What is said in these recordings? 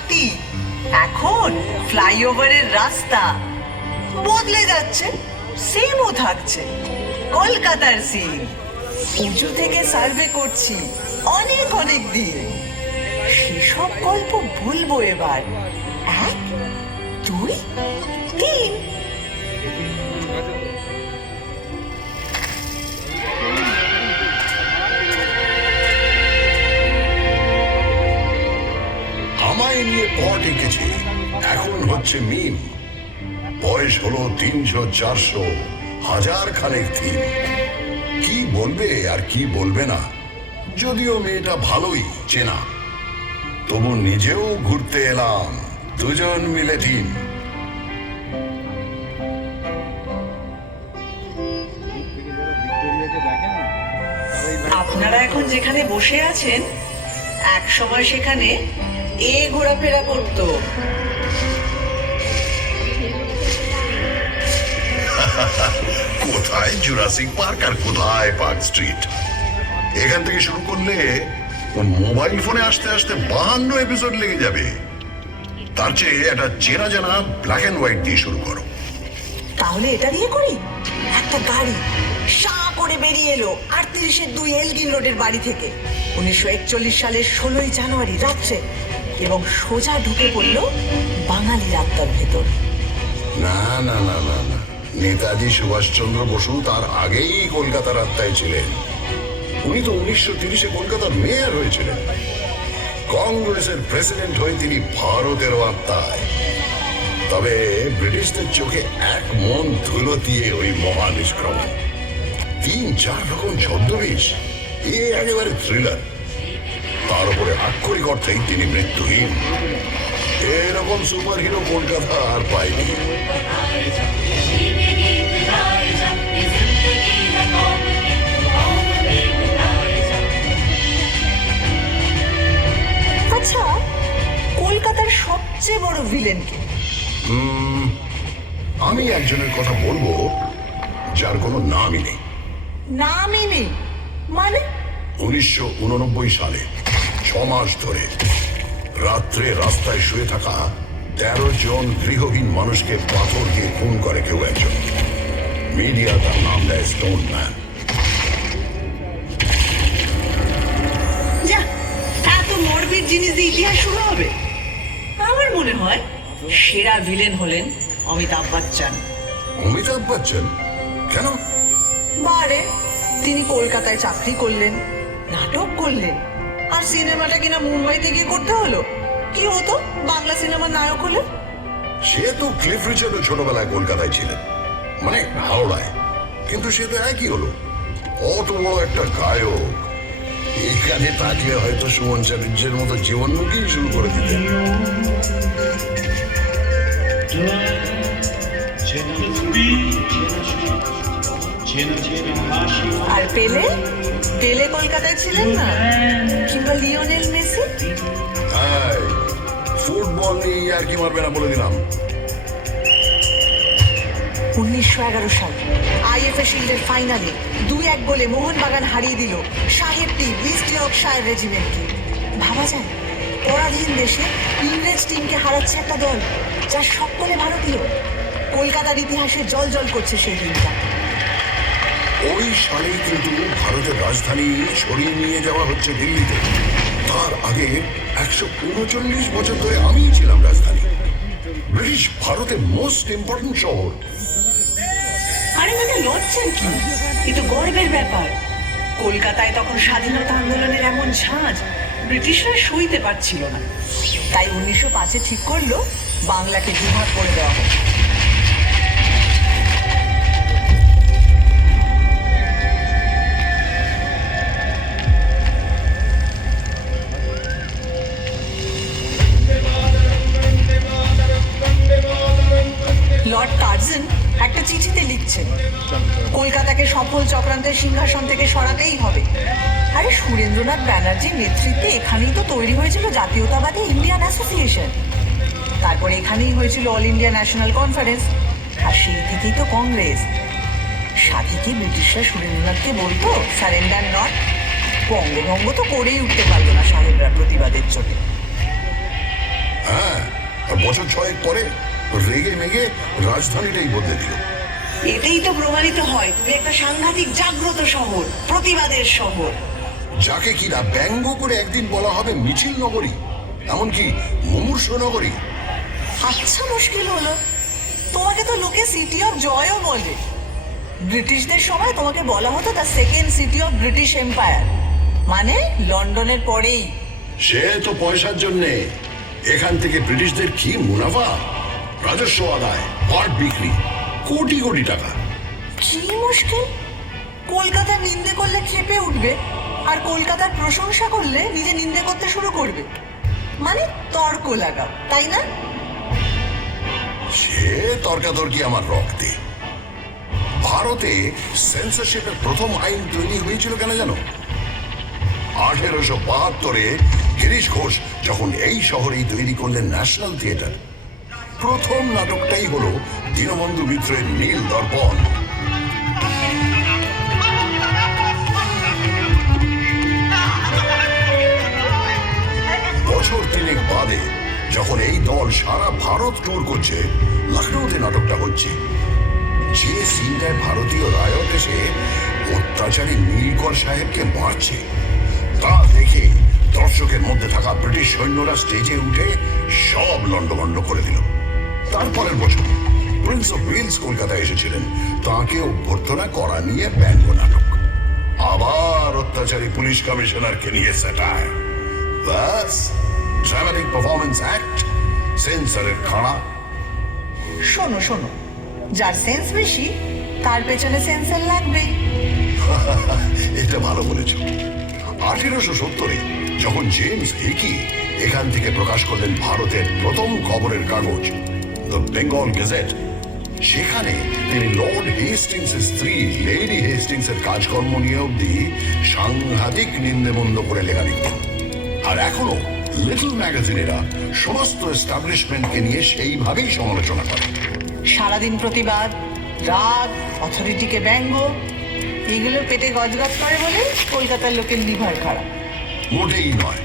তাঁতি, এখন ফ্লাইওভারের রাস্তা বদলে যাচ্ছে, সেমও থাকছে। কলকাতার সিন উঁচু থেকে সার্ভে করছি অনেক অনেক দিন। সেসব গল্প বলবো এবার। 1 2 3। আমায় নিয়ে পট এঁকেছে, এখন হচ্ছে মিম। বয়স হলো 300 400 হাজার খানেক থিম। কি বলবে আর কি বলবে না, যদিও মেয়েটা ভালোই চেনা, তবু নিজেও ঘুরতে এলাম, দুজন মিলে টিম। আপনারা এখন যেখানে বসে আছেন, এক সময় সেখানে এ ঘোরাফেরা করতো। কোথায় জুরাসিক পার্ক আর কোথায় পার্ক স্ট্রিট। এখান থেকে শুরু করলে মোবাইল ফোনে আসতে আসতে 52 এপিসোড লেগে যাবে। তার চেয়ে একটা চেনা জানা ব্ল্যাক অ্যান্ড হোয়াইট দিয়ে শুরু করো। তাহলে এটা দিয়ে করি। একটা গাড়ি শাঁ করে বেরিয়ে এলো 38-2 এলগিন রোডের বাড়ি থেকে 1941 সালের 16ই জানুয়ারি রাত্রে, এবং সোজা ঢুকে পড়ল বাঙালি আত্মার ভেতর। না না না না না, নেতাজি সুভাষচন্দ্র বসু তার আগেই কলকাতার আত্মায় ছিলেন। উনি তো 1930-এ কলকাতার মেয়র হয়েছিলেন। কংগ্রেসের প্রেসিডেন্ট হয়ে তিনি ভারতেরও আত্মায়। তবে ব্রিটিশদের চোখে এক মন ধুলো দিয়ে ওই মহানিষ্ক্রমণ। 3-4 রকম ছদ্মবেশ, এ একেবারে থ্রিলার। তার উপরে আক্ষরিক অর্থেই তিনি মৃত্যুহীন। এরকম সুপার হিরো কলকাতা আর পায়নি। আচ্ছা, কলকাতার সবচেয়ে বড় ভিলেন কে? আমি একজনের কথা বলবো যার কোনো নামই নেই। নামই নেই মানে? 1989 সালে 6 মাস ধরে রাত্রে রাস্তায় শুয়ে থাকা 13 জন গৃহহীন মানুষকে পাথর দিয়ে খুন করে কেউ একজন। মিডিয়া তার নাম দেয় স্টোন ম্যান। যা, এত মরবিড জিনিস দিয়ে ইতিহাস শুরু হবে? আমার মনে হয় সেরা ভিলেন হলেন অমিতাভ বচ্চন। অমিতাভ বচ্চন? কেন? বারে, তিনি কলকাতায় চাকরি করলেন, নাটক করলেন, আর সিনেমাটা কিনা মুম্বাইতে গিয়ে করতে হলো। কি হতো বাংলা সিনেমার নায়ক হলে? সে তো ক্লিফ রিচার্ডও ছোটবেলায় কলকাতায় ছিলেন, মানে হাওড়ায়, কিন্তু সে তো একই হলো। অত বড় একটা গায়ক এখানে থাকলে হয়তো সুমন চ্যাটার্জির মতো জীবনমুখী শুরু করে দিতেন। আর পেলে? পেলে কলকাতায় ছিলেন না? কিংবা লিওনেল মেসি? হ্যাঁ, ফুটবল নিয়ে আর কি মারবে না বলে দিলাম। 1911 সাল আইএফএ শিল্ডের ফাইনালে 2-1 গোলে মোহনবাগান হারিয়ে দিল সাহেবটি ইস্ট ইয়র্কশায়ার রেজিমেন্টকে। ভাবা যায়, পরাধীন দেশে ইংরেজ টিমকে হারাচ্ছে একটা দল যার সকলে ভারতীয়। কলকাতার ইতিহাসে জল জল করছে সেই দিনটা। ওই সালেই কিন্তু ভারতের রাজধানী সরিয়ে নিয়ে যাওয়া হচ্ছে দিল্লিতে। তার আগে 139 বছর ধরে আমিই ছিলাম রাজধানী। ব্রিটিশ ভারতের মোস্ট ইম্পর্টেন্ট শহর। আরে মানে লড়ছেন কি? এ তো গর্বের ব্যাপার। কলকাতায় তখন স্বাধীনতা আন্দোলনের এমন ঝাঁজ ব্রিটিশরা সইতে পারছিল না। তাই 1905-এ ঠিক করলো বাংলাকে দুভাগ করে দেওয়া হবে। লর্ড কার্জন একটা চিঠিতে লিখছেন, কলকাতাকে সফল চক্রান্তের সিংহাসন থেকে সরাতেই হবে। আরে সুরেন্দ্রনাথ ব্যানার্জির নেতৃত্বে এখানেই তো তৈরি হয়েছিল জাতীয়তাবাদী ইন্ডিয়ান অ্যাসোসিয়েশন। তারপরে এখানেই হয়েছিল অল ইন্ডিয়া ন্যাশনাল কনফারেন্স, আর সেই থেকেই তো কংগ্রেস। সাথে কি ব্রিটিশরা সুরেন্দ্রনাথকে বলতো সারেন্ডার নট? বঙ্গভঙ্গ তো করেই উঠতে পারলো না সাহেবরা প্রতিবাদের জন্য। বছর 6 পরে রেগে মেগে রাজধানীটাই বদলে দিল। এটাই তো প্রমাণিত হয় তুমি একটা সাংঘাতিক জাগ্রত শহর, প্রতিবাদের শহর। যাকে কিনা ব্যঙ্গ করে একদিন বলা হবে মিছিল নগরী, এমনকি মুমূর্ষ নগরী। আচ্ছা, মুশকিল হলো, তোমাকে তো লোকে সিটি অফ জয়ও বলে। ব্রিটিশদের সময় তোমাকে বলা হতো the second city of British empire, মানে লন্ডনের পরেই। সে তো পয়সার জন্যে। এখান থেকে ব্রিটিশদের কি মুনাফা, রাজস্ব আদায়, পাট বিক্রি, কোটি কোটি টাকা। কি মুশকিল, কলকাতার নিন্দে করলে ক্ষেপে উঠবে, আর কলকাতার প্রশংসা করলে নিজে নিন্দে করতে শুরু করবে, মানে তর্ক লাগাও, তাই না? সে তর্কাতর্কি আমার রক্তে। ভারতে সেন্সরশিপের প্রথম আইন তৈরি হয়েছিল কেন জানো? 1872-এ গিরিশ ঘোষ যখন এই শহরেই তৈরি করলেন ন্যাশনাল থিয়েটার। প্রথম নাটকটাই হলো দীনবন্ধু মিত্রের নীল দর্পণ। বছর 3 বাদে যখন এই দল সারা ভারত ট্যুর করছে, লখনৌতে নাটকটা হচ্ছে। যে সিনটায় ভারতীয় রায়ত এসে অত্যাচারী নীলকর সাহেবকে মারছে, তা দেখে দর্শকের মধ্যে থাকা ব্রিটিশ সৈন্যরা স্টেজে উঠে সব লন্ডভন্ড করে দিল। তারপরের বছর প্রিন্স অফ ওয়েলস কলকাতায় এসেছিলেন, তাকে অভ্যর্থনা করা নিয়ে ব্যঙ্গ নাটক। আবার অত্যাচারী পুলিশ কমিশনারকে নিয়ে স্যাটায়ার। ব্যাস, ড্রামাটিক পারফরমেন্স অ্যাক্ট, সেন্সরের খাড়া। শোনো শোনো, যার সেন্স বেশি তার পেছনে সেন্সর লাগবেই। এটা ভালো বলেছ। 1870-এ যখন জেমস হিকি এখান থেকে প্রকাশ করলেন ভারতের প্রথম খবরের কাগজ দ্য বেঙ্গল গেজেট, সেখানে তিনি লর্ড হেস্টিংসের স্ত্রী লেডি হেস্টিংসের কাজকর্ম নিয়ে অব্দি সাংঘাতিক নিন্দেমন্দ করে লেখা লিখতেন। আর এখনো লিটল ম্যাগাজিনেরা সমস্ত এস্টাবলিশমেন্টকে নিয়ে সেইভাবেই সমালোচনা করে। সারাদিন প্রতিবাদ, রাগ, অথরিটিকে ব্যঙ্গ, এগুলো পেটে গজগজ করে বলে কলকাতার লোকের লিভার খারাপ। মোটেই নয়,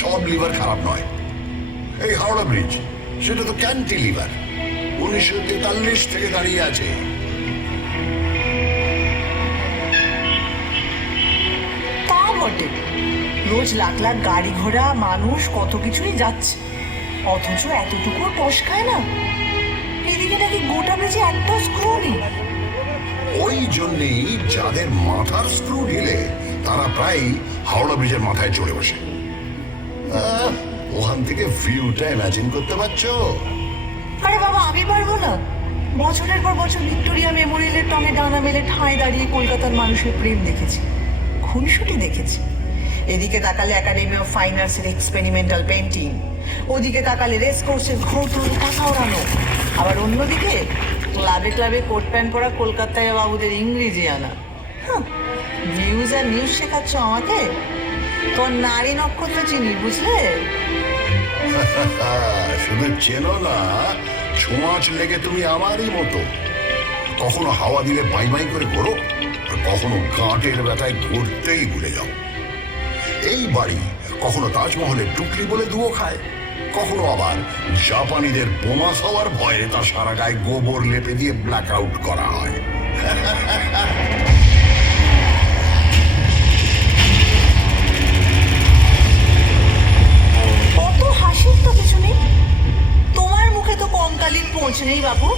সব লিভার খারাপ নয়। এই হাওড়া ব্রিজ, সেটা তো ক্যান্টি লিভার, 1943 থেকে দাঁড়িয়ে আছে। তা বটে, রোজ লাখ লাখ গাড়ি ঘোড়া মানুষ কত কিছুই যাচ্ছে, অথচ এতটুকু টস খায় না। এদিকে নাকি গোটা ব্রিজে একটা স্ক্রু নেই। ওই জন্যেই যাদের মাথার স্ক্রু ঢিলে তারা প্রায় হাওড়া ব্রিজের মাথায় চড়ে বসে। ওখান থেকে ভিউটা ইমাজিন করতে পারছো? আরে বাবা, আমি পারবো না। বছরের পর বছর ভিক্টোরিয়া মেমোরিয়ালের টঙে ডানা মেলে ঠাঁই দাঁড়িয়ে কলকাতার মানুষের প্রেম দেখেছি, খুনসুটি দেখেছি। এদিকে তাকালে একাডেমি অফ ফাইন আর্টসের এক্সপেরিমেন্টাল পেন্টিং, ওদিকে তাকালে রেস কোর্সের ঘোড়দৌড় কথা ওড়ানো, আবার অন্যদিকে ক্লাবে ক্লাবে কোট প্যান্ট পরা কলকাতায় বাবুদের ইংরেজি আনা। ভিউজ আর নিউজ শেখাচ্ছ আমাকে? তোর নারী নক্ষত্র চিনি, বুঝলে? শুধু চেনো না, ছোঁয়াচ লেগে তুমি আমারই মতো। কখনো হাওয়া দিলে বাই বাই করে ঘোরো, আর কখনো গাঁটের ব্যথায় ঘুরতেই ভুলে যাও। এই বাড়ি কখনো তাজমহলের টুকলি বলে দুও খায়, কখনো আবার জাপানিদের বোমা খাওয়ার ভয়ে তার সারা গায়ে গোবর লেপে দিয়ে ব্ল্যাক আউট করা হয়। কত হাসির তো কিছু নেই, তোমার মুখে তো কঙ্কালীর পৌঁছ নেই বাবু।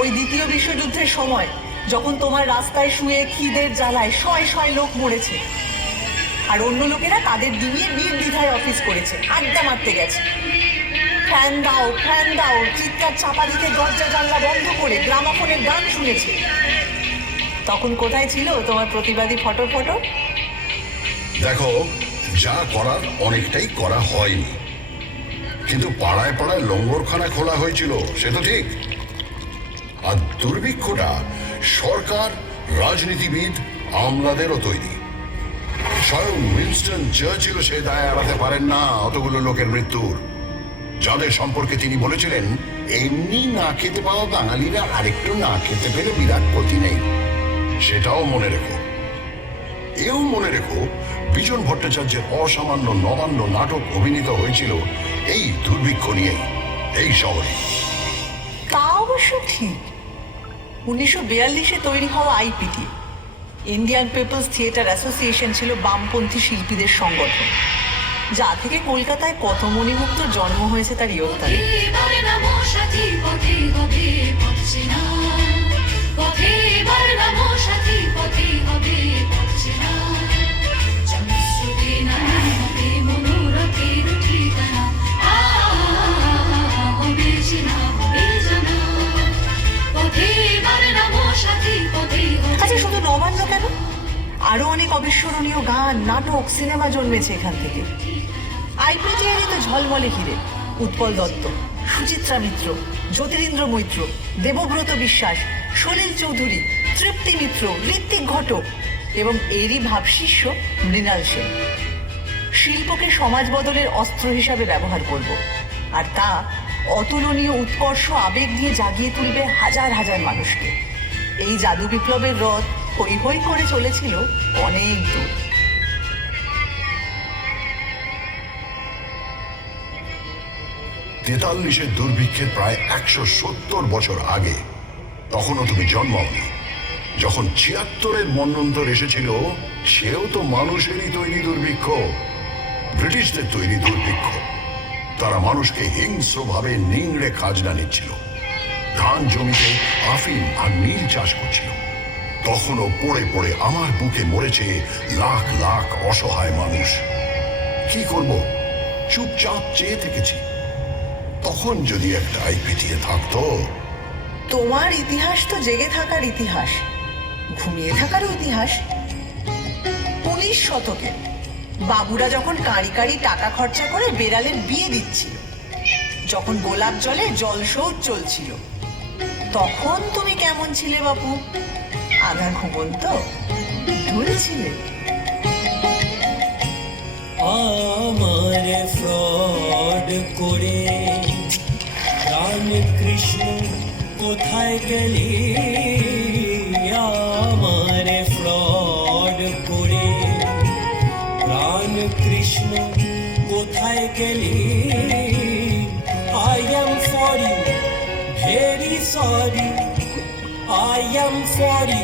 ওই দ্বিতীয় বিশ্বযুদ্ধের সময় যখন তোমার রাস্তায় শুয়ে খিদের জ্বালায় শয় শয় লোক মরেছে, আর অন্য লোকেরা তাদের ডিঙিয়ে নির্দ্বিধায় অফিস করেছে, আড্ডা মারতে গেছে। ফ্যান দাও ফ্যান দাও চিৎকার চাপা দিতে দরজা জানলা বন্ধ করে গ্রামাফোনের গান শুনেছে। তখন কোথায় ছিল তোমার প্রতিবাদী ফটো ফটো? দেখো, যা করার অনেকটাই করা হয়নি, কিন্তু পাড়ায় পাড়ায় লঙ্গরখানা খোলা হয়েছিল, সে তো ঠিক। আর দুর্ভিক্ষটা সরকার, রাজনীতিবিদ, আমলাদেরও তৈরি। স্বয়ং উইনস্টন চার্চিল সে দায় এড়াতে পারেন না অতগুলো লোকের মৃত্যুর, যাদের সম্পর্কে তিনি বলেছিলেন, এমনি না খেতে পাওয়া বাঙালিরা আরেকটু না খেতে পেলে বিরাট ক্ষতি নেই। সেটাও মনে রেখো। এও মনে রেখো, বিজন ভট্টাচার্যের অসামান্য নবান্ন নাটক অভিনীত হয়েছিল এই দুর্ভিক্ষ নিয়ে এই শহরে। তা অবশ্য ঠিক। 1942-এ তৈরি হওয়া আইপিটি, ইন্ডিয়ান পিপলস থিয়েটার অ্যাসোসিয়েশন, ছিল বামপন্থী শিল্পীদের সংগঠন, যা থেকে কলকাতায় কত মণিমুক্ত জন্ম হয়েছে তার ইয়ত্তারে। আচ্ছা, শুধু নবান্ন কেন, আরো অনেক অবিস্মরণীয় গান, নাটক, সিনেমা জন্মেছে এখান থেকে। আইপিটিআরই তো ঝলমলে হিরে উৎপল দত্ত, সুচিত্রা মিত্র, জ্যোতিরিন্দ্র মৈত্র, দেবব্রত বিশ্বাস, সলিল চৌধুরী, তৃপ্তি মিত্র, ঋত্বিক ঘটক এবং এরই ভাবশিষ্য মৃণাল সেন। শিল্পকে সমাজ বদলের অস্ত্র হিসাবে ব্যবহার করব, আর তা অতুলনীয় উৎকর্ষ আবেগ নিয়ে জাগিয়ে তুলবে হাজার হাজার মানুষকে। এই জাদু বিপ্লবের রথ হৈ হৈ করে চলেছিল অনেক দূর। 43-এর দুর্ভিক্ষের প্রায় 170 বছর আগে, তখনও তুমি জন্মাওনি। যখন 76-এর মন্বন্তর এসেছিল, সেও তো মানুষেরই তৈরি দুর্ভিক্ষ, ব্রিটিশদের তৈরি দুর্ভিক্ষ। তারা মানুষকে হিংস্রভাবে নিংড়ে খাজনা নিচ্ছিল, ধান জমিতে আফিম আর নীল চাষ করছিল। তখনও পড়ে পড়ে আমার বুকে মরেছে লাখ লাখ অসহায় মানুষ। কি করব, চুপচাপ চেয়ে থেকেছি। তখন যদি একটা আইপিটিএ থাকতো। তোমার ইতিহাস তো জেগে থাকার ইতিহাস, ঘুমিয়ে থাকার ইতিহাস। 19 শতকে বাবুরা যখন কাঁড়ি কাঁড়ি টাকা খরচা করে বেড়ালের বিয়ে দিচ্ছিল, যখন গোলাপ জলে জলসৌচ চলছিল, তখন তুমি কেমন ছিলে বাপু? আধা ঘুমন্ত ঢুলছিলে। আমার ফ্রড করে রাম কৃষ্ণ কোথায় গেলি? আমার ফ্রড করে রাম কৃষ্ণ কোথায় গেলি? I am sorry, very sorry, I am sorry,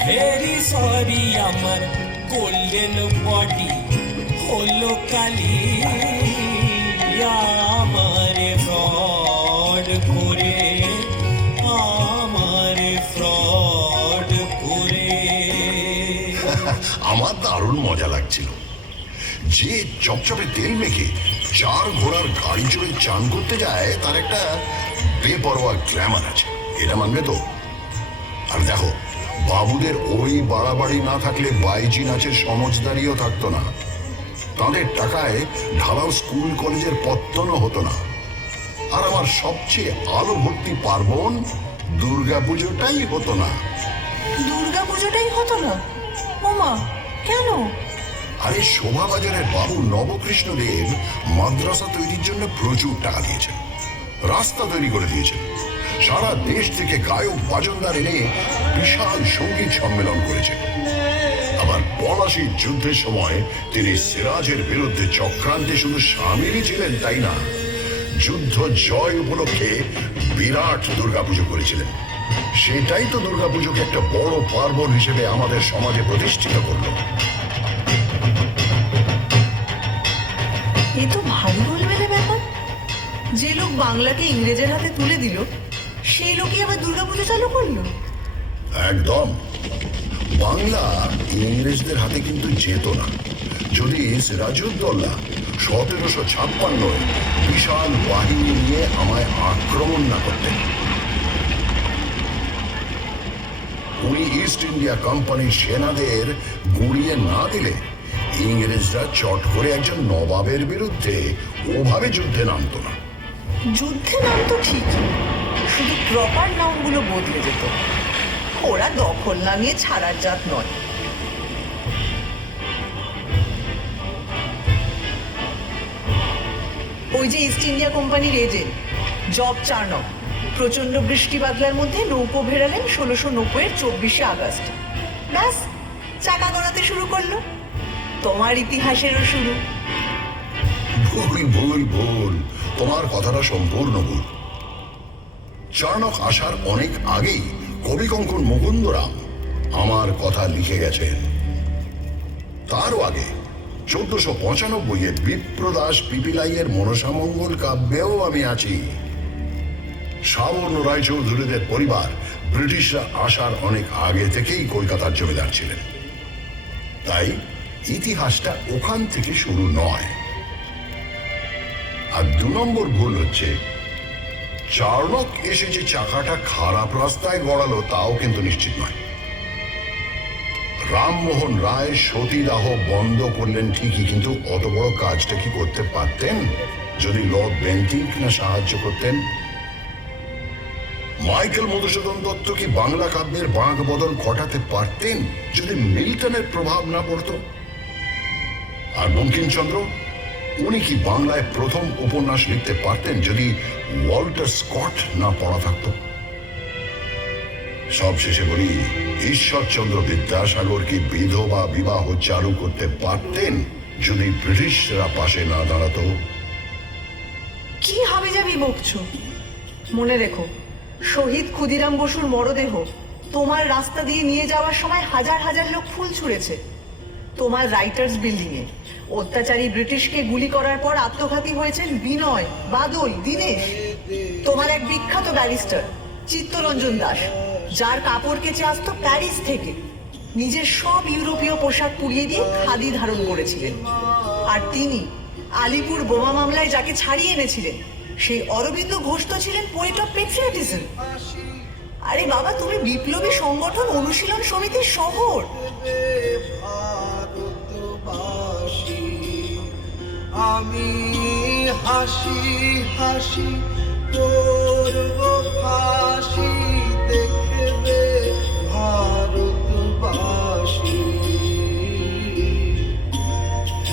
very sorry. আমার গোল্ডেন বডি হলো কালি। আমার ফ্রড করে, আমার ফ্রড করে। আমার দারুণ মজা লাগছিল। যে চপচপে তেল মেখে 4 ঘোড়ার গাড়ি চড়ে চান করতে যায়, তার একটা বেপরোয়া গ্ল্যামার আছে, এটা মানবে তো? আর দেখো, বাবুদের ওই বাড়াবাড়ি না থাকলে বাইজি নাচের সমজদারিও থাকতো না। তাদের টাকায় ঢালাও স্কুল কলেজের পত্তনও হতো না। আর আমার সবচেয়ে আলো ভর্তি পার্বণ দুর্গাপুজোটাই হতো না। দুর্গাপুজোটাই হতো না? ওমা, কেন? আরে শোভাবাজারের বাবু নবকৃষ্ণদেব মাদ্রাসা তৈরির জন্য প্রচুর টাকা দিয়েছেন, রাস্তা তৈরি করে দিয়েছেন, সারা দেশ থেকে গায়ক বাজনদার এনে বিশাল সঙ্গীত সম্মেলন করেছেন। আবার পলাশির যুদ্ধের সময় তিনি সিরাজের বিরুদ্ধে চক্রান্তে শুধু সামিলই ছিলেন তাই না, যুদ্ধ জয় উপলক্ষে বিরাট দুর্গাপুজো করেছিলেন। সেটাই তো দুর্গাপুজোকে একটা বড় পার্বণ হিসেবে আমাদের সমাজে প্রতিষ্ঠিত করলো। এ তো ভারী গোলমেলে ব্যাপার। যে লোক বাংলাকে ইংরেজের হাতে তুলে দিল, সেই লোকই আবার দুর্গাপুজো চালু করলো। একদম। বাংলা ইংরেজদের হাতে কিন্তু যেত না যদি সিরাজউদ্দৌলা 1756 বিশাল বাহিনী নিয়ে আমায় আক্রমণ না করতেন। উনি ইস্ট ইন্ডিয়া কোম্পানির সেনাদের গুড়িয়ে না দিলে ইংরেজরা চট করে একজন নবাবের বিরুদ্ধে ওভাবে যুদ্ধে নামতো না। যুদ্ধে নামতো ঠিক, শুধু প্রপার নামগুলো বদলে যেত। ওরা দখল না নিয়ে ছাড়ার জাত নয়। ওই যে ইস্ট ইন্ডিয়া কোম্পানির এজেন্ট জব চার্নক প্রচন্ড বৃষ্টি বাদলার মধ্যে নৌকো ভেড়ালেন 1690-এর 24শে আগস্ট। ব্যাস, চাকা গড়াতে শুরু করলো। তোমার ইতিহাসেরও শুরু। ভুল ভুল ভুল, তোমার কথাটা সম্পূর্ণ ভুল। চাণক্য আসার অনেক আগেই কবি কঙ্কন মুকুন্দরাম আমার কথা লিখে গেছেন। তারও আগে 1495-এ বিপ্রদাস পিপিলাইয়ের মনসামঙ্গল কাব্যেও আমি আছি। সাবর্ণ রায়চৌধুরীদের পরিবার ব্রিটিশরা আসার অনেক আগে থেকেই কলকাতার জমিদার ছিলেন। তাই ইতিহাসটা ওখান থেকে শুরু নয়। আর 2 নম্বর ভুল হচ্ছে, চাণক্য এসে যে চাকাটা খারাপ রাস্তায় গড়ালো তাও কিন্তু নিশ্চিত নয়। রামমোহন রায় সতীদাহ বন্ধ করলেন ঠিকই, কিন্তু অত বড় কাজটা কি করতে পারতেন যদি লর্ড বেন্টিঙ্ক না সাহায্য করতেন? মাইকেল মধুসূদন দত্ত কি বাংলা কাব্যের বাঁক বদল ঘটাতে পারতেন যদি মিল্টনের প্রভাব না পড়তো? আর বঙ্কিমচন্দ্র, উনি কি বাংলায় প্রথম উপন্যাস লিখতে পারতেন যদি ওয়াল্টার স্কট না পড়া থাকতো? সব শেষে বলি, ঈশ্বরচন্দ্র বিদ্যাসাগর কি বিধবা বিবাহ চালু করতে পারতেন যদি ব্রিটিশরা পাশে না দাঁড়াতো? কি হবে যাবি বকছো? মনে রেখো, শহীদ ক্ষুদিরাম বসুর মরদেহ তোমার রাস্তা দিয়ে নিয়ে যাওয়ার সময় হাজার হাজার লোক ফুল ছুঁড়েছে। তোমার রাইটার্স বিল্ডিং এ অত্যাচারী ব্রিটিশকে গুলি করার পর আত্মঘাতী হয়েছেন বিনয়, বাদল, দীনেশ। তোমার এক বিখ্যাত ব্যারিস্টার চিত্তরঞ্জন দাস, যার কাপড় কেচে আসতো প্যারিস থেকে, নিজের সব ইউরোপীয় পোশাক পুড়িয়ে দিয়ে খাদি ধারণ করেছিলেন। আর তিনি আলিপুর বোমা মামলায় যাকে ছাড়িয়ে এনেছিলেন, সেই অরবিন্দ ঘোষ তো ছিলেন পোয়েট অফ পেট্রিয়টিজম। আরে বাবা, তুমি বিপ্লবী সংগঠন অনুশীলন সমিতির শহর। আমি হাসি হাসি করব ফাঁসি, দেখবে ভারতবাসী।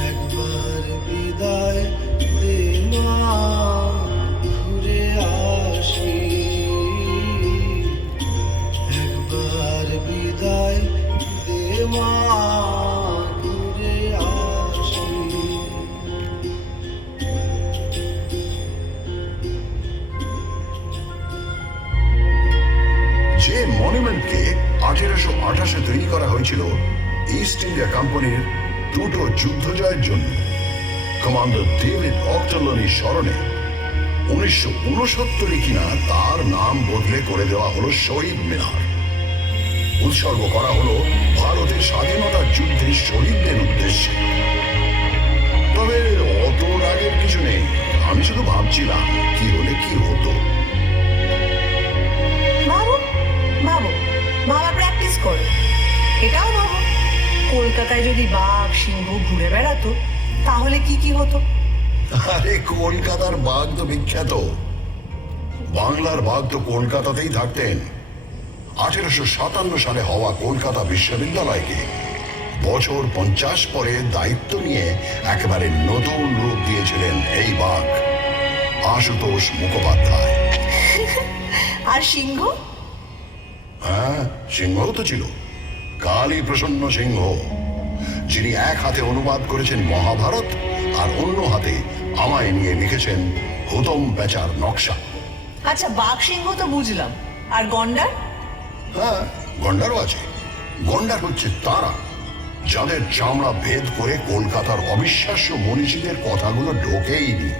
একবার বিদায় দে মা, ঘুরে আসি। একবার বিদায় দে মা, ঘুরে আসি। যে মনুমেন্টকে 1828-এ তৈরি করা হয়েছিল ইস্ট ইন্ডিয়া কোম্পানির 2টো যুদ্ধ জয়ের জন্য কমান্ডার ডেভিড অক্টারলনির স্মরণে, 1969-এ কিনা তার নাম বদলে করে দেওয়া হলো শহীদ মিনার। উৎসর্গ করা হলো ভারতের স্বাধীনতা যুদ্ধের শহীদদের উদ্দেশ্যে। তবে অত রাগের কিছু নেই, আমি শুধু ভাবছিলাম কি হলে কি হতো। ভাবো ভাবো, ভাবা প্র্যাকটিস করো। এটাও ভাবো, কলকাতায় যদি বাঘ সিংহ ঘুরে বেড়াতো তাহলে কি কি হতো? আরে কলকাতার বাঘ তো বিখ্যাত, বাংলার বাঘ তো কলকাতাতেই থাকতেন। 1857 সালে হওয়া কলকাতা বিশ্ববিদ্যালয়কে বছর 50 পরে দায়িত্ব নিয়ে একেবারে নতুন রূপ দিয়েছিলেন এই বাঘ, আশুতোষ মুখোপাধ্যায়। আর সিংহ? হ্যাঁ, সিংহও তো ছিল, কালী প্রসন্ন সিংহ, যিনি এক হাতে অনুবাদ করেছেন মহাভারত আর অন্য হাতে আমায় নিয়ে লিখেছেন হুতম প্যাঁচার নকশা। আচ্ছা, বাঘ সিংহ তো বুঝলাম, আর গন্ডার? হ্যাঁ, গন্ডারও আছে। গন্ডার হচ্ছে তারা যাদের চামড়া ভেদ করে কলকাতার অবিশ্বাস্য মনীষীদের কথাগুলো ঢোকেইনি।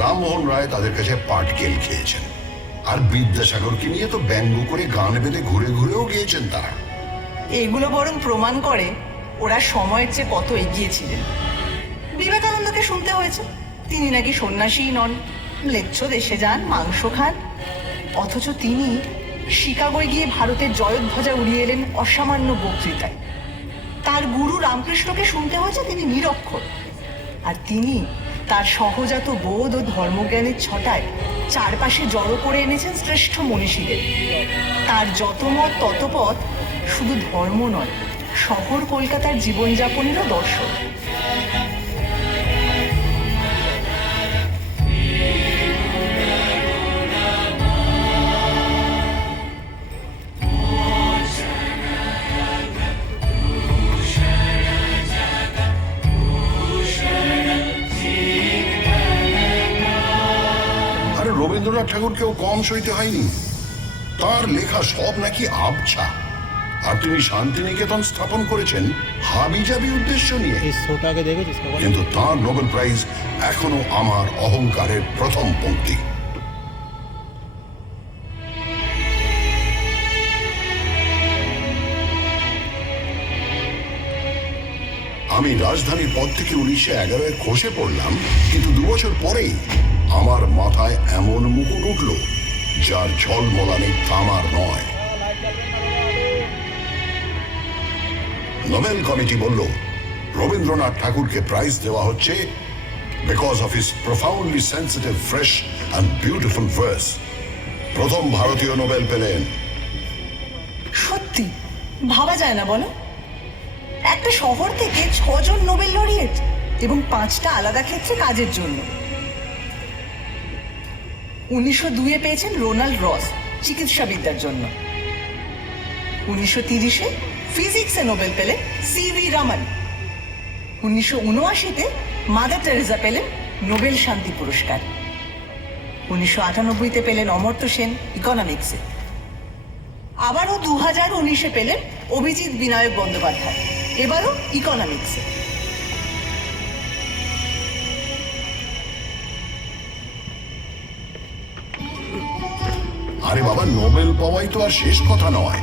রামমোহন রায় তাদের কাছে পাটকেল খেয়েছেন, আর বিদ্যাসাগরকে নিয়ে তো ব্যঙ্গ করে গান বেঁধে ঘুরে ঘুরেও গিয়েছেন তারা। এগুলো বরং প্রমাণ করে ওরা সময়ের চেয়ে কত এগিয়েছিলেন। বিবেকানন্দকে শুনতে হয়েছে তিনি নাকি সন্ন্যাসী নন, ম্লেচ্ছ দেশে যান, মাংস খান, অথচ তিনি শিকাগোয় গিয়ে ভারতের জয়ধ্বজা উড়িয়ে এলেন অসামান্য বক্তৃতায়। তার গুরু রামকৃষ্ণকে শুনতে হয়েছে তিনি নিরক্ষর, আর তিনি তার সহজাত বোধ ও ধর্মজ্ঞানের ছটায় চারপাশে জড়ো করে এনেছেন শ্রেষ্ঠ মনীষীদের। তার যত মত তত পথ শুধু ধর্ম নয়, শহর কলকাতার জীবনযাপনেরও দর্শন। রবীন্দ্রনাথ ঠাকুরকেও কম সইতে হয়নি। তার লেখা সব নাকি আবছা। আর তিনি শান্তিনিকেতন স্থাপন করেছেন হাবিজাবি উদ্দেশ্য নিয়ে। इस शोटा के देखो जिसका কিন্তু তার নোবেল প্রাইজ এখনো আমার অহংকারের প্রথম পংক্তি। আমি রাজধানীর পদ থেকে 1911 খসে পড়লাম, কিন্তু 2 বছর পরেই আমার মাথায় এমন মুকুট উঠল যার ঝলমলানি তামার নয়। নোবেল কমিটি বলল রবীন্দ্রনাথ ঠাকুরকে প্রাইজ দেওয়া হচ্ছে because of his profoundly sensitive, fresh and beautiful verse. প্রথম ভারতীয় নোবেল পেলেন। সত্যি ভাবা যায় না বলো, একটা শহর থেকে 6 জন নোবেল লরিয়েট এবং 5টা আলাদা ক্ষেত্রে কাজের জন্য। 1902-এ পেয়েছেন রোনাল্ড রস চিকিৎসাবিদ্যার জন্য। 1930-এ ফিজিক্সে নোবেল পেলেন সিভি রামন। 1979-তে মাদার টেরেসা পেলেন নোবেল শান্তি পুরস্কার। 1998-তে পেলেন অমর্ত্য সেন ইকোনমিক্সে। আবারও 2019-এ পেলেন অভিজিৎ বিনায়ক বন্দ্যোপাধ্যায়, এবারও ইকোনমিক্সে। আরে বাবা, নোবেল পাওয়াই তো আর শেষ কথা নয়।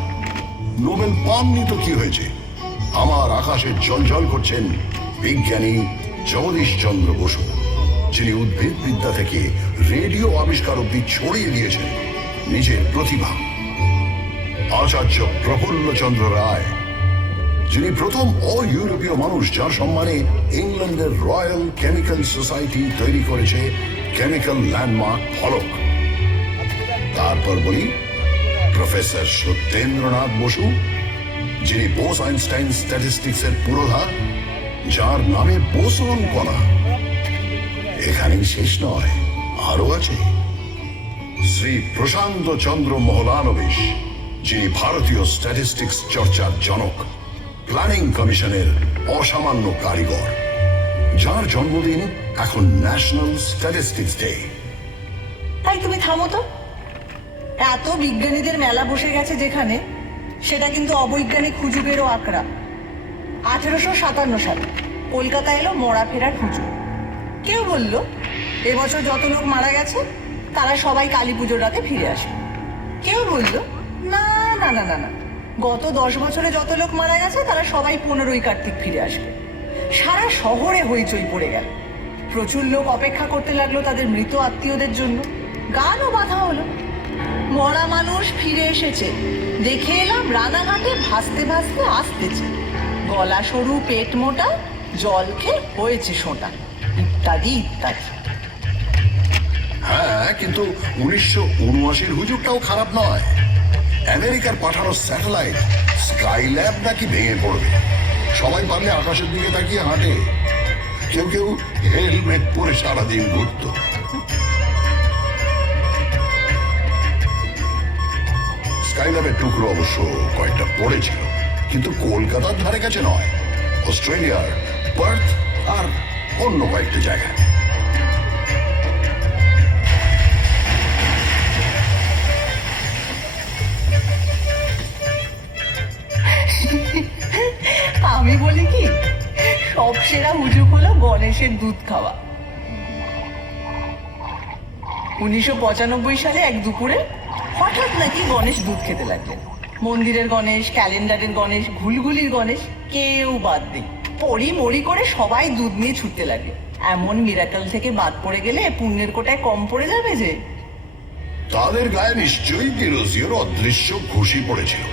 নোবেল পাননি তো কি হয়েছে? আমার আকাশে জ্বলজ্বল করছেন বিজ্ঞানী জগদীশ চন্দ্র বসু, যিনি উদ্ভিদ বিদ্যা থেকে রেডিও আবিষ্কার অব্দি ছড়িয়ে দিয়েছেন নিজের প্রতিভা। আচার্য প্রফুল্লচন্দ্র রায়, যিনি প্রথম ইউরোপীয় মানুষ যার সম্মানে ইংল্যান্ডের রয়্যাল কেমিক্যাল সোসাইটি তৈরি করেছে কেমিক্যাল ল্যান্ডমার্ক ফলক। তারপর বলি প্রফেসর সত্যেন্দ্রনাথ বসু, যিনি বোস আইনস্টাইন স্ট্যাটিস্টিক্সের পুরোধা, যার নামে বোসন কণা। এখানেই শেষ নয়, আরো আছে শ্রী প্রশান্ত চন্দ্র মহলানবিশ, যিনি ভারতীয় স্ট্যাটিস্টিক্স চর্চার জনক, প্ল্যানিং কমিশনের অসামান্য কারিগর, যার জন্মদিন এখন ন্যাশনাল স্ট্যাটিস্টিক্স ডে। তাই তুমি থামো তো, এত বিজ্ঞানীদের মেলা বসে গেছে যেখানে, সেটা কিন্তু অবৈজ্ঞানিক হুজুগেরও আঁকড়া। 1857 সালে কলকাতা এলো মরা ফেরার হুজুগ। কেউ বলল এবছর যত লোক মারা গেছে তারা সবাই কালী পুজোর রাতে ফিরে আসে। কেউ বলল না না না না না, গত 10 বছরে যত লোক মারা গেছে তারা সবাই 15ই কার্তিক ফিরে আসবে। সারা শহরে হইচই পড়ে গেল। প্রচুর লোক অপেক্ষা করতে লাগলো তাদের মৃত আত্মীয়দের জন্য। গানও বাঁধা হলো, মরা মানুষ ফিরে এসেছে, দেখে এলাম রানাঘাটে ভাসতে ভাসতে আসতেছে, গলা সরু পেট মোটা, জল খেয়ে হয়েছে সোঁটা, ইত্যাদি ইত্যাদি। হ্যাঁ, কিন্তু 1979-র হুজুগটাও খারাপ নয়। আমেরিকার পাঠানো স্যাটেলাইট স্কাইল্যাব নাকি ভেঙে পড়বে। সবাই পারলে আকাশের দিকে তাকিয়ে হাঁটে, কেউ কেউ হেলমেট পরে সারাদিন ঘুরত। স্কাইল্যাবের টুকরো অবশ্য কয়েকটা পড়েছিল, কিন্তু কলকাতার ধারে কাছে নয়, অস্ট্রেলিয়ার পার্থ আর অন্য কয়েকটা জায়গায়। আমি বলি কি, সব সেরা হুজুগ হলো গণেশের দুধ খাওয়া। 1995 সালে এক দুপুরে হঠাৎ নাকি গণেশ দুধ খেতে লাগলেন। মন্দিরের গণেশ, ক্যালেন্ডারের গণেশ, ঘুলঘুলির গণেশ, কেউ বাদ নেই। পড়ি মরি করে সবাই দুধ নিয়ে ছুটতে লাগে। এমন মিরাকল থেকে বাদ পড়ে গেলে পুণ্যের কোটায় কম পড়ে যাবে যে। তাদের গায়ে নিশ্চয়ই ডিরোজিওর অদৃশ্য ঘুষি পড়েছিল।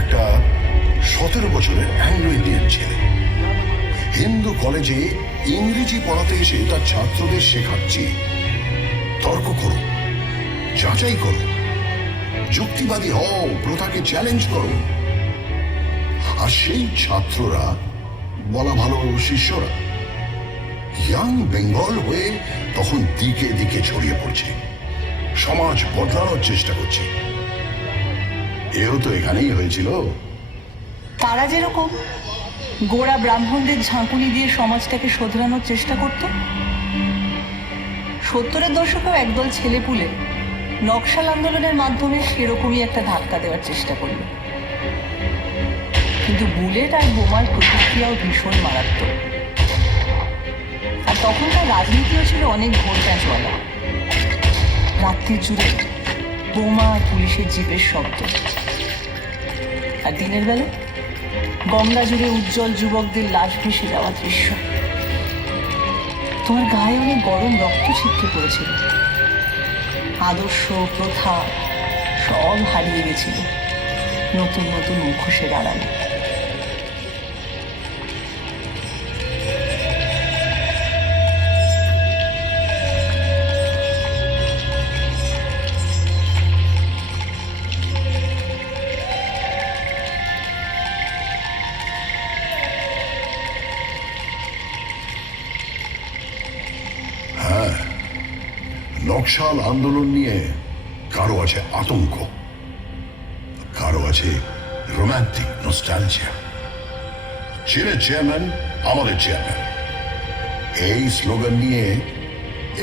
একটা 17 বছরের অ্যাংলো ইন্ডিয়ান ছেলে হিন্দু কলেজে ইংরেজি পড়াতে এসে তার ছাত্রদের শেখাচ্ছে তর্ক করো, যাচাই করো, যুক্তিবাদী হও, প্রথাকে চ্যালেঞ্জ করো। আর সেই ছাত্ররা, বলা ভালো শিষ্যরা, ইয়াং বেঙ্গল হয়ে তখন দিকে দিকে ছড়িয়ে পড়ছে, সমাজ বদলানোর চেষ্টা করছে। এও তো এখানেই হয়েছিল। তারা যেরকম গোড়া ব্রাহ্মণদের ঝাঁকুনি দিয়ে সমাজটাকে শোধরানোর চেষ্টা করত, 70-এর দশকেও একদল ছেলেপুলে নকশাল আন্দোলনের মাধ্যমে সেরকমই একটা ধাক্কা দেওয়ার চেষ্টা করল, কিন্তু বুলেট আর বোমার প্রতিক্রিয়াও ভীষণ মারাত্মক। আর তখনকার রাজনীতিও ছিল অনেক ঘোরপ্যাঁচওয়ালা। রাত্রি জুড়ে বোমা আর পুলিশের জিপের শব্দ, আর দিনের বেলা গঙ্গা জুড়ে উজ্জ্বল যুবকদের লাশ ভেসে যাওয়া দৃশ্য। তোমার গায়ে অনেক গরম রক্ত ছিটকে পড়েছিল। আদর্শ, প্রথা সব হারিয়ে গেছিল নতুন নতুন মুখোশের আড়ালে। নকশাল আন্দোলন নিয়ে কারো আছে আতঙ্ক, কারো আছে রোমান্টিক নস্টালজিয়া। চীনের চেয়ারম্যান আমাদের চেয়ারম্যান, এই স্লোগান নিয়ে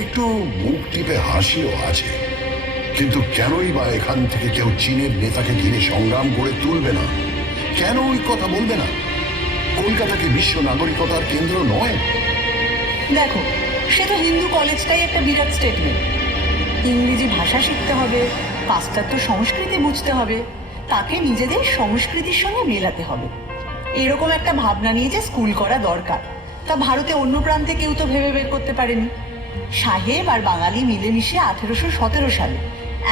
একটু মুখ টিপে হাসিও আছে। কিন্তু কেনই বা এখান থেকে কেউ চীনের নেতাকে ঘিরে সংগ্রাম করে তুলবে না? কেন ওই কথা বলবে না? কলকাতাকে বিশ্ব নাগরিকতার কেন্দ্র নয়? দেখো, সে তো হিন্দু কলেজটাই একটা বিরাট স্টেটমেন্ট। ইংরেজি ভাষা শিখতে হবে, পাশ্চাত্য সংস্কৃতি বুঝতে হবে, তাকে নিজেদের সংস্কৃতির সঙ্গে মেলাতে হবে, এরকম একটা ভাবনা নিয়ে যে স্কুল করা দরকার, তা ভারতে অন্য প্রান্তে কেউ তো ভেবে বের করতে পারেনি। সাহেব আর বাঙালি মিলেমিশে 1817 সালে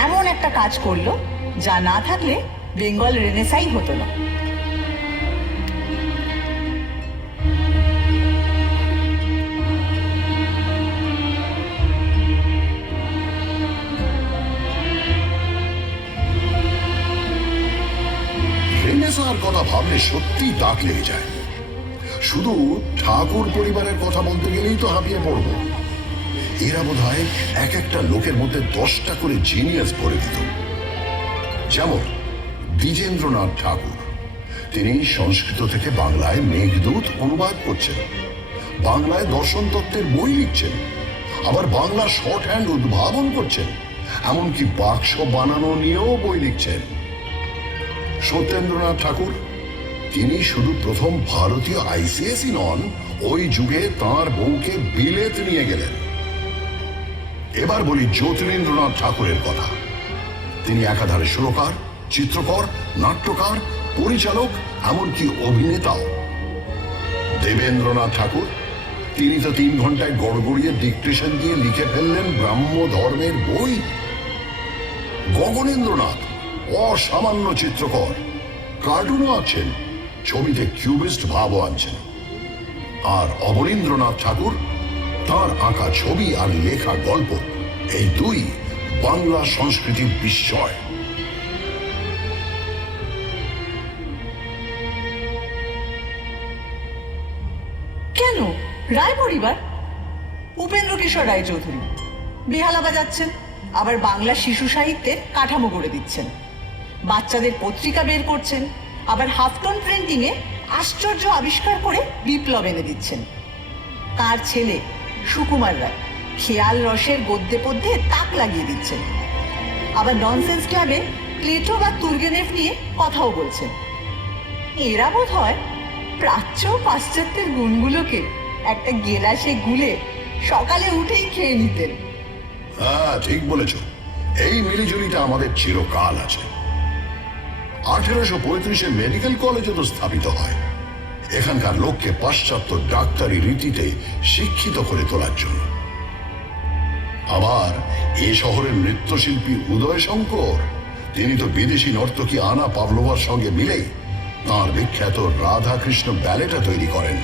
এমন একটা কাজ করলো যা না থাকলে বেঙ্গল রেনেসাই হতো না। রেনেসাঁর কথা ভাবলে সত্যি দাগ লেগে যায়। শুধু ঠাকুর পরিবারের কথা বলতে গেলেই তো হাঁপিয়ে পড়ব। এরা বোধহয় এক একটা লোকের মধ্যে 10টা করে জিনিয়াস ভরে দিত। যেমন দ্বিজেন্দ্রনাথ ঠাকুর, তিনি সংস্কৃত থেকে বাংলায় মেঘদূত অনুবাদ করছেন, বাংলায় দর্শন তত্ত্বের বই লিখছেন, আবার বাংলা শর্ট হ্যান্ড উদ্ভাবন করছেন, এমনকি বাক্স বানানো নিয়েও বই লিখছেন। সত্যেন্দ্রনাথ ঠাকুর, তিনি শুধু প্রথম ভারতীয় আইসিএসই নন, ওই যুগে তাঁর বউকে বিলেত নিয়ে গেলেন। এবার বলি জ্যোতিরিন্দ্রনাথ ঠাকুরের কথা। তিনি একাধারে সুরকার, চিত্রকর, নাট্যকার, পরিচালক, এমনকি অভিনেতাও। দেবেন্দ্রনাথ ঠাকুর, তিনি তো 3 ঘন্টায় গড়গড়িয়ে ডিকটেশন দিয়ে লিখে ফেললেন ব্রাহ্ম ধর্মের বই। গগনেন্দ্রনাথ অসামান্য চিত্রকর, কার্টুনও আঁকছেন, ছবিতে কিউবিস্ট ভাবও আনছেন। আর অবনীন্দ্রনাথ ঠাকুর, তার আঁকা ছবি আর লেখা গল্প, এই দুই বাংলা সংস্কৃতির বিস্ময়। কেন রায় পরিবার? উপেন্দ্র কিশোর রায়চৌধুরী বেহালা বাজাচ্ছেন, আবার বাংলা শিশু সাহিত্যের কাঠামো গড়ে দিচ্ছেন, বাচ্চাদের পত্রিকা বের করছেন, আবার হাফটন প্রিন্টিংয়ে আশ্চর্য আবিষ্কার করে বিপ্লব এনে দিচ্ছেন। তার ছেলে সুকুমার রায় খেয়াল রসের গদ্যে পদ্যে তাক লাগিয়ে দিচ্ছেন, আবার ননসেন্স ক্লাবে প্লেটো বা তুর্গেনেভ নিয়ে কথাও বলছেন। এরা বোধ হয় প্রাচ্য পাশ্চাত্যের গুণগুলোকে একটা গেলাসে গুলে সকালে উঠেই খেয়ে নিতেন। হ্যাঁ, ঠিক বলেছ। এই মিলিজুলিটা আমাদের চিরকাল আছে। 1835-এ মেডিকেল কলেজও তো স্থাপিত হয় এখানকার লোককে পাশ্চাত্য ডাক্তারি রীতিতে শিক্ষিত করে তোলার জন্য। আবার এ শহরের নৃত্যশিল্পী উদয় শঙ্কর, তিনি তো বিদেশি নর্তকী আনা পাভলোভার সঙ্গে মিলেই তাঁর বিখ্যাত রাধা কৃষ্ণ ব্যালেটা তৈরি করেন।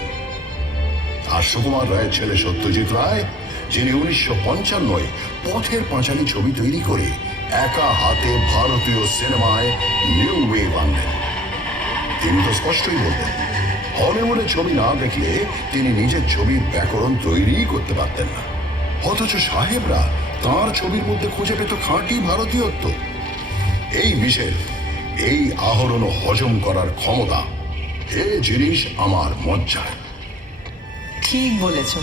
আর সুকুমার রায়ের ছেলে সত্যজিৎ রায়, যিনি 1955-এ পথের পাঁচালী ছবি তৈরি করে একা হাতে ভারতীয় সিনেমায় নিউ ওয়েভ আনলেন। তিনি তো স্পষ্টই বলতেন, হলিউডের ছবি না দেখলে তিনি নিজের ছবির ব্যাকরণ তৈরিই করতে পারতেন না। অথচ সাহেবরা তাঁর ছবির মধ্যে খুঁজে পেত খাঁটি ভারতীয়ত্ব। এই বিশেষ, এই আহরণ ও হজম করার ক্ষমতা, এ জিনিস আমার মজ্জায়। ঠিক বলেছ।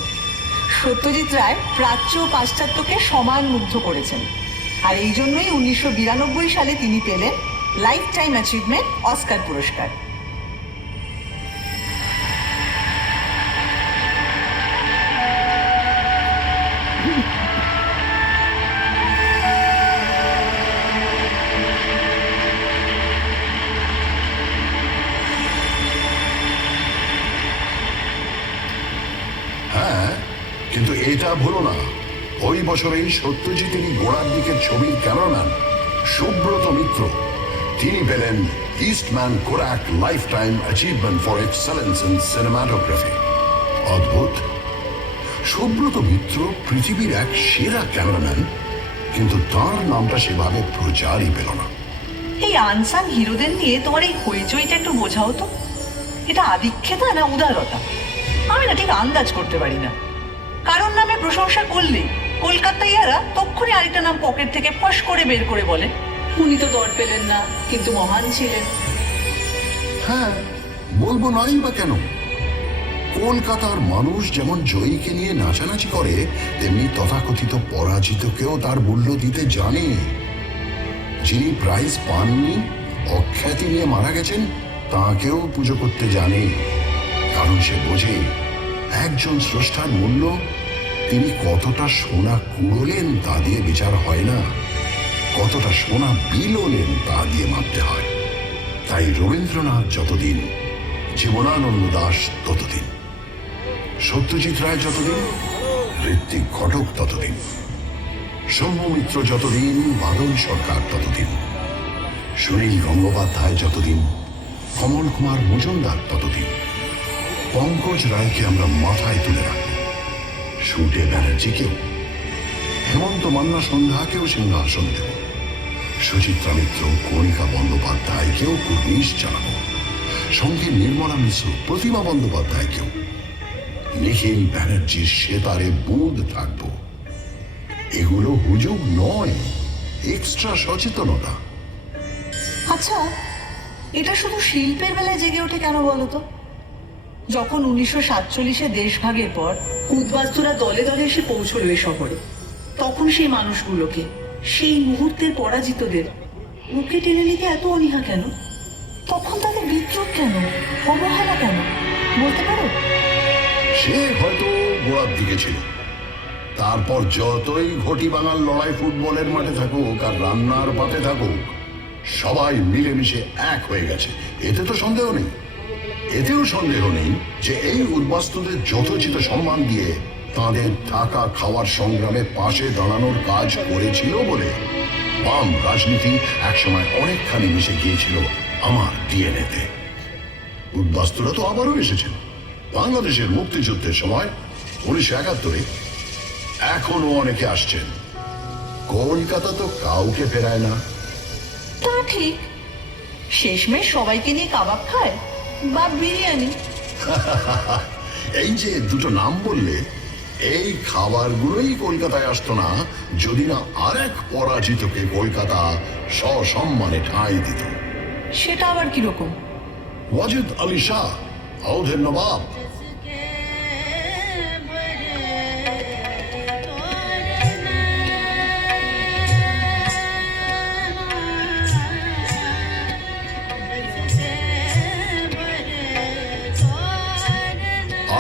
সত্যজিৎ রায় প্রাচ্য ও পাশ্চাত্যকে সমান মুগ্ধ করেছেন, আর এই জন্যই 1992 সালে তিনি পেলেন লাইফ টাইম অ্যাচিভমেন্ট অস্কার পুরস্কার। হ্যাঁ, কিন্তু এটা ভুলো না, ওই বছরেই সত্যজিতেরই গোড়ার দিকের ছবির ক্যামেরাম্যান সুব্রত মিত্র তিনি পেলেন Eastman Kodak lifetime achievement for excellence in cinematography. অদ্ভুত, সুব্রত মিত্র পৃথিবীর এক সেরা ক্যামেরাম্যান, কিন্তু তার নামটা সেভাবে প্রচারই পেল না। এই আনসাং হিরোদের নিয়ে তোমার এই হইচইটা একটু বোঝাও তো, এটা আদিক্ষেতা না উদারতা? আমি না ঠিক আন্দাজ করতে পারি না। কারণ নামে প্রশংসা করলে কলকাতাইয়ারা তক্ষুনি আরেকটা নাম পকেট থেকে ফস করে বের করে বলে, উনি তো দর পেলেন না কিন্তু মহান ছিলেন। হ্যাঁ, বলবো নাই বা কেন? কলকাতার মানুষ যেমন জয়ীকে নিয়ে নাচানাচি করে, তেমনি তথাকথিত পরাজিতকেও তার মূল্য দিতে জানে। যিনি প্রাইজ পাননি, অখ্যাতি নিয়ে মারা গেছেন, তাকেও পুজো করতে জানে। কারণ সে বোঝে একজন স্রষ্টার মূল্য তিনি কতটা সোনা কুড়োলেন তা দিয়ে বিচার হয় না, কতটা সোনা বিলোলেন তা দিয়ে মাপতে হয়। তাই রবীন্দ্রনাথ যতদিন, জীবনানন্দ দাশ ততদিন, সত্যজিৎ রায় যতদিন, ঋত্বিক ঘটক ততদিন, সৌম্য মিত্র যতদিন, বাদল সরকার ততদিন, সুনীল গঙ্গোপাধ্যায় যতদিন, কমল কুমার মজুমদার ততদিন। পঙ্কজ রায়কে আমরা মাথায় তুলে রাখব, সুটে ব্যানার্জিকেও, হেমন্ত মান্না সন্ধ্যাকেও সিংহাসন দেব, সুচিত্রা মিত্র, কণিকা বন্দ্যোপাধ্যায়কেও কুর্নিশ জানাবো, সঙ্গে নির্মলা মিশ্র, প্রতিমা বন্দ্যোপাধ্যায়কেও। নিখিল ব্যানার্জির সেতারে বুঁদ থাকব। এগুলো হুজুগ নয়, এক্সট্রা সচেতনতা। আচ্ছা, এটা শুধু শিল্পের বেলায় জেগে ওঠে কেন বলো তো? যখন 1947-এ দেশভাগের পর উদ্বাস্তুরা দলে দলে এসে পৌঁছলো এ শহরে, তখন সেই মানুষগুলোকে, সেই মুহূর্তের পরাজিতদের বুকে টেনে নিতে এত অনীহা কেন? তখন তাদের বিদ্রোহ কেন, অবহেলা কেন, বলতে পারো? সে হয়তো গোড়ার দিকে ছিল। তারপর যতই ঘটি বাঙাল লড়াই ফুটবলের মাঠে থাকুক আর রান্নার পাতে থাকুক, সবাই মিলেমিশে এক হয়ে গেছে, এতে তো সন্দেহ নেই। এতেও সন্দেহ নেই যে এই উদ্বাস্তুদের যথোচিত সম্মান দিয়ে তাদের থাকা খাওয়ার সংগ্রামে পাশে দাঁড়ানোর কাজ করেছিল বলে বাম রাজনীতি একসময় অনেকখানি মিশে গিয়েছিল আমার ডিএনএতে। উদ্বাস্তুরা তো আবারও এসেছিল বাংলাদেশের মুক্তিযুদ্ধের সময় 1971-এ, এখনো অনেকে আসছেন। কলকাতা তো কাউকে ফেরায় না। তা ঠিক, শেষমেশ সবাইকে নিয়ে কাবাব খায় বা বিরিয়ানি। এই যে দুটো নাম বললে, এই খাবারগুলোই কলকাতায় আসতো না যদি না আরেক পরাজিতকে কলকাতা সসম্মানে ঠাঁই দিত। সেটা আবার কিরকম? ওয়াজিদ আলী শাহ, আউধের নবাব।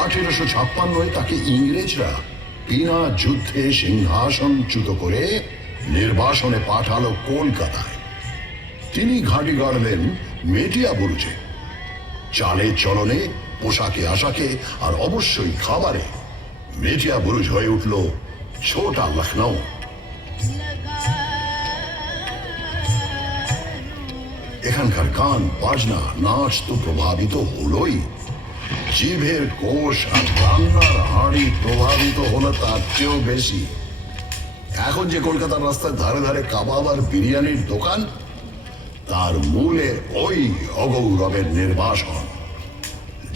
আঠেরোশো 56 তাকে ইংরেজরা বিনা যুদ্ধে সিংহাসনচ্যুত করে নির্বাসনে পাঠালো কলকাতায়। তিনি ঘাঁটি গাড়লেন মেটিয়া বুরুজে। চালে চলনে, পোশাকে আশাকে আর অবশ্যই খাবারে মেটিয়া বুরুজ হয়ে উঠল ছোটা লখনৌ। এখানকার গান বাজনা নাচ তো প্রভাবিত হলোই, জিভের কোষ আর রান্নার হাঁড়ি প্রভাবিত হলো তার চেয়েও বেশি। এখন যে কলকাতার রাস্তায় ধারে ধারে কাবাব আর বিরিয়ানির দোকান, তার মূলে ওই অগৌরবের নির্বাসন।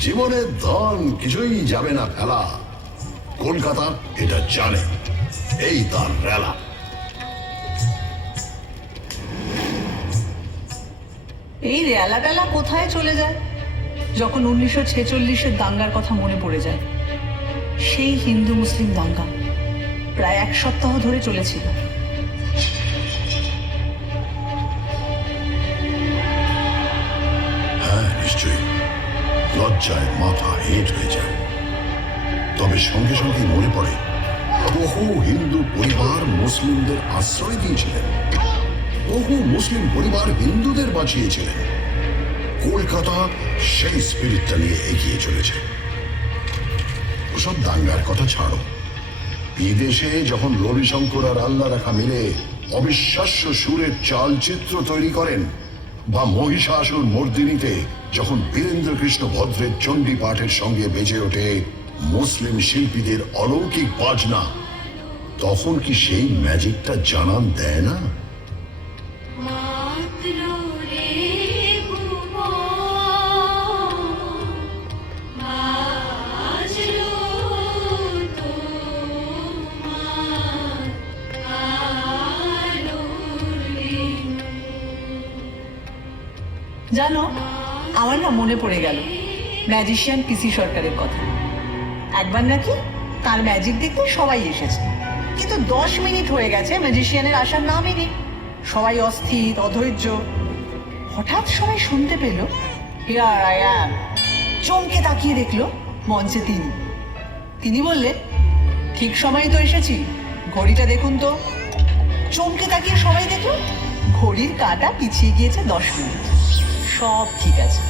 জীবনের ধন কিছুই যাবে না ফেলা, কলকাতা এটা জানে, এই তার রেলা। এই রেলা টেলা কোথায় চলে যায় যখন 1946-এর দাঙ্গার কথা মনে পড়ে যায়? সেই হিন্দু মুসলিম দাঙ্গা প্রায় 1 সপ্তাহ ধরে চলেছিল। হ্যাঁ, নিশ্চয়ই লজ্জায় মাথা হেঁট হয়ে যায়। তবে সঙ্গে সঙ্গে মনে পড়ে বহু হিন্দু পরিবার মুসলিমদের আশ্রয় দিয়েছিলেন, বহু মুসলিম পরিবার হিন্দুদের বাঁচিয়েছিলেন। কলকাতা সেই স্পিরিটটা নিয়ে এগিয়ে চলেছে। ওসব দাঙ্গার কথা ছাড়ো, বিদেশে যখন রবিশঙ্কর আর আল্লাহ রাখা মিলে অবিশ্বাস্য সুরের চালচিত্র তৈরি করেন, বা মহিষাসুর মর্দিনীতে যখন বীরেন্দ্র কৃষ্ণ ভদ্রের চণ্ডী পাঠের সঙ্গে বেজে ওঠে মুসলিম শিল্পীদের অলৌকিক বাজনা, তখন কি সেই ম্যাজিকটা জানান দেয় না? জানো, আমার না মনে পড়ে গেল ম্যাজিশিয়ান পিসি সরকারের কথা। একবার নাকি তার ম্যাজিক দেখতে সবাই এসেছে, কিন্তু 10 মিনিট হয়ে গেছে ম্যাজিশিয়ানের আসার নামই নেই। সবাই অস্থির, অধৈর্য। হঠাৎ সবাই শুনতে পেল হিয়ার আই অ্যাম। চমকে তাকিয়ে দেখলো মঞ্চে তিনি বললেন, ঠিক সময় তো এসেছি, ঘড়িটা দেখুন তো। চমকে তাকিয়ে সবাই দেখলো ঘড়ির কাঁটা পিছিয়ে গিয়েছে 10 মিনিট। সব ঠিক আছে।